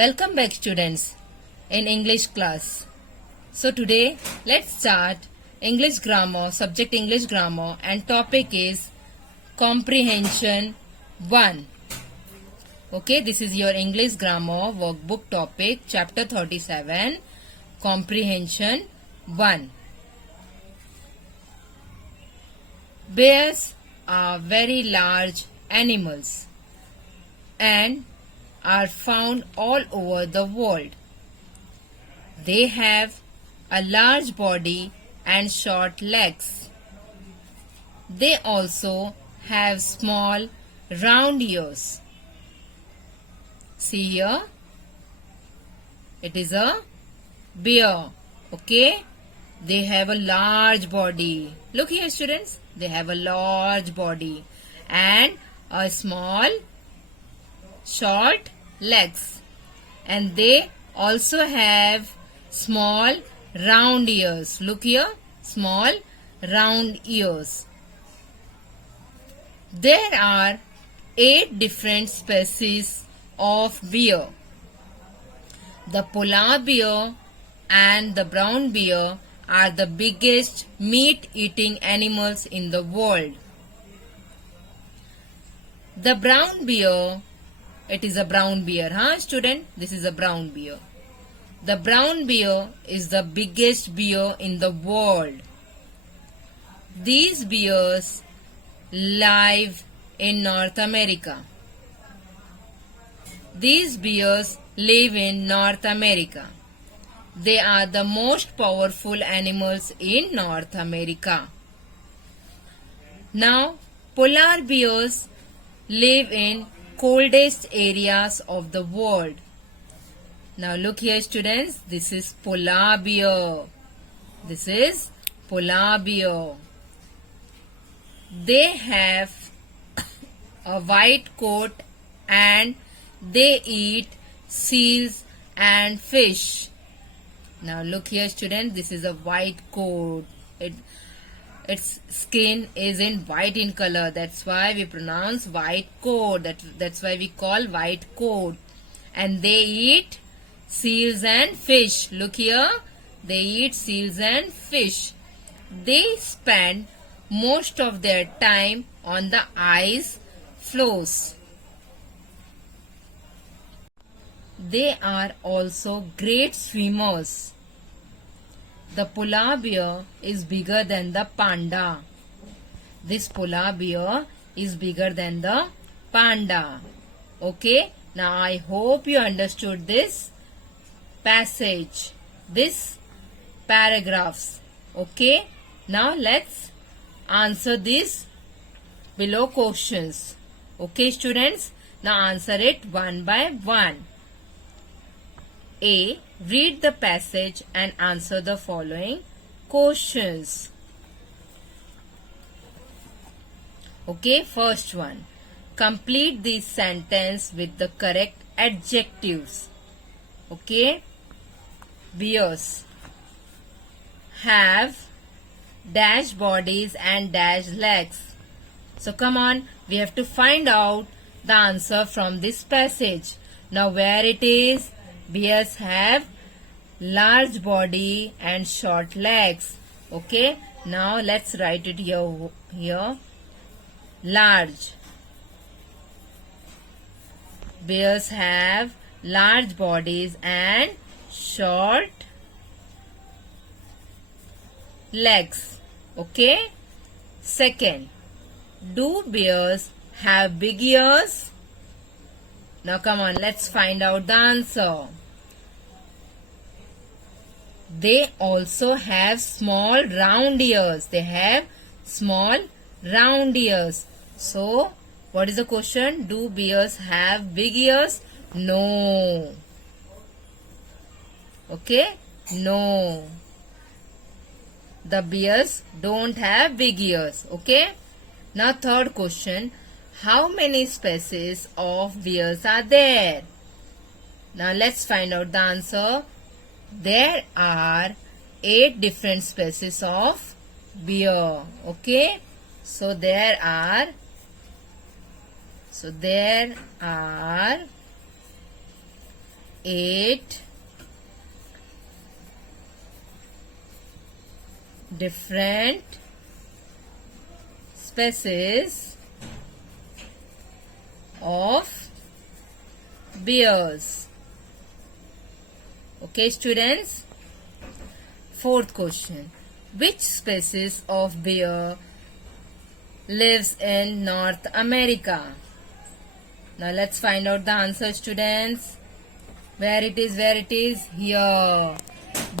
Welcome back students in English class. So today let's start English grammar, subject English grammar and topic is comprehension 1. Okay, this is your English grammar workbook topic chapter 37 comprehension 1. Bears are very large animals and are found all over the world. They have a large body and short legs. They also have small round ears. See here, it is a bear. Okay, they have a large body. Look here students, they have a large body and a small short legs, and they also have small round ears. Look here, small round ears. There are 8 different species of bear. The polar bear and the brown bear are the biggest meat-eating animals in the world. The brown bear, it is a brown bear, student? This is a brown bear. The brown bear is the biggest bear in the world. These bears live in North America. These bears live in North America. They are the most powerful animals in North America. Now, polar bears live in coldest areas of the world. Now look here students, this is polar bear. This is polar bear. They have a white coat and they eat seals and fish. Now look here students, this is a white coat. Its skin is in white in color. That's why we pronounce white coat. That's why we call white coat. And they eat seals and fish. Look here. They eat seals and fish. They spend most of their time on the ice floes. They are also great swimmers. The polar bear is bigger than the panda. This polar bear is bigger than the panda. Okay, now I hope you understood this passage, this paragraphs. Okay, now let's answer these below questions. Okay students, now answer it one by one. A. Read the passage and answer the following questions. Okay, first one. Complete this sentence with the correct adjectives. Okay. Bears have dash bodies and dash legs. So come on, we have to find out the answer from this passage. Now where it is? Bears have large body and short legs. Okay, now let's write it here. Large. Bears have large bodies and short legs. Okay. Second, do bears have big ears? Now come on, let's find out the answer. They also have small round ears. They have small round ears. So, what is the question? Do bears have big ears? No. Okay? No. The bears don't have big ears. Okay? Now, third question. How many species of bears are there? Now, let's find out the answer. There are 8 different species of bear. Okay, so there are 8 different species of bears. Okay, students. Fourth question. Which species of bear lives in North America? Now let's find out the answer, students. Where it is? Here.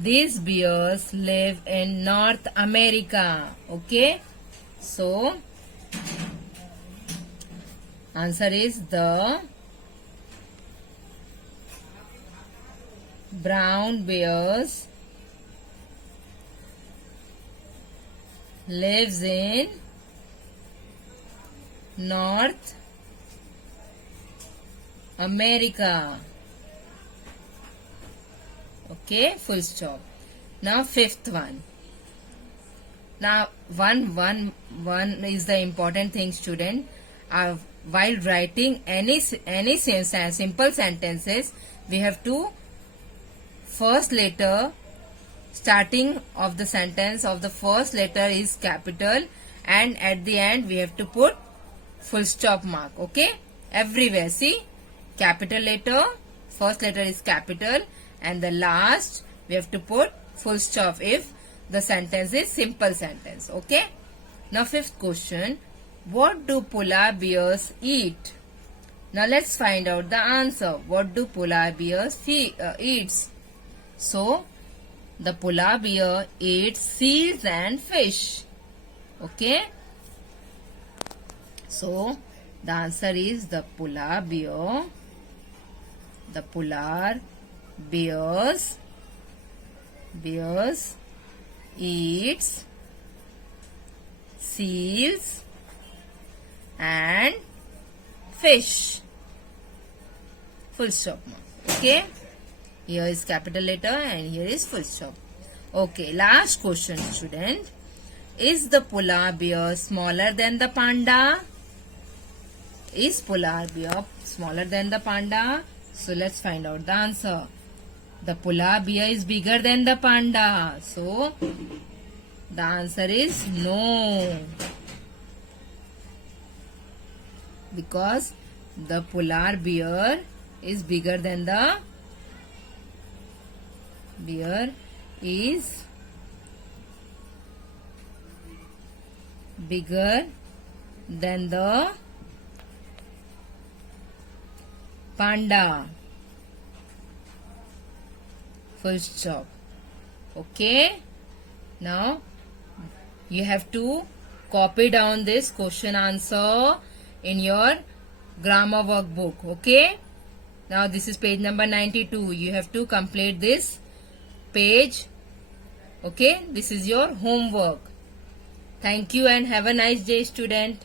These bears live in North America. Okay. So, answer is the brown bears lives in North America. Okay, full stop. Now fifth one. Now one is the important thing, student. While writing any simple sentences, we have to first letter starting of the sentence of the first letter is capital, and at the end we have to put full stop mark. Okay, everywhere see capital letter, first letter is capital, and the last we have to put full stop if the sentence is simple sentence. Okay. Now fifth question. What do polar bears eat? Now let's find out the answer. What do polar bears eat? So the polar bear eats seals and fish. Okay. So the answer is the polar bear. The polar bears eats seals and fish. Full stop. Okay. Here is capital letter and here is full stop. Okay. Last question, student. Is the polar bear smaller than the panda? Is polar bear smaller than the panda? So let's find out the answer. The polar bear is bigger than the panda. So the answer is no. Because the polar bear is bigger than the panda. Full stop. Okay. Now you have to copy down this question answer in your grammar workbook. Okay. Now this is page number 92. You have to complete this page. Okay. This is your homework. Thank you and have a nice day, student.